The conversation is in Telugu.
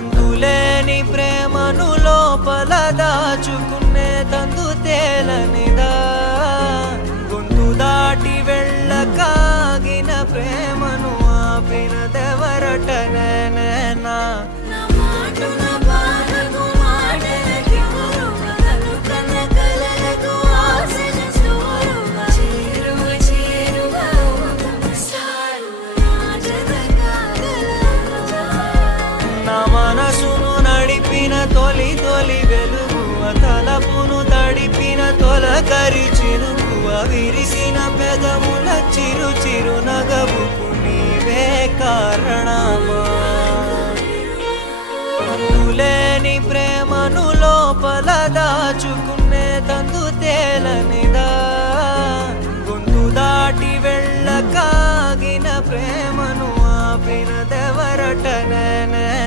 అంతులేని ప్రేమను లోపల దాచుకునే తందు తేలనిదా గొంతు దాటి వెళ్ళకాగిన ప్రేమను ఆపినదెవరటనేనా మనసును నడిపిన తొలి తొలి వెలుగువ తలపును తడిపిన తొలకరి చిరుకువ విరిసిన పెదముల చిరు చిరు నగవుకు నీవే కారణమా అంతులేని ప్రేమను లోపల దాచుకునే తందు తేలని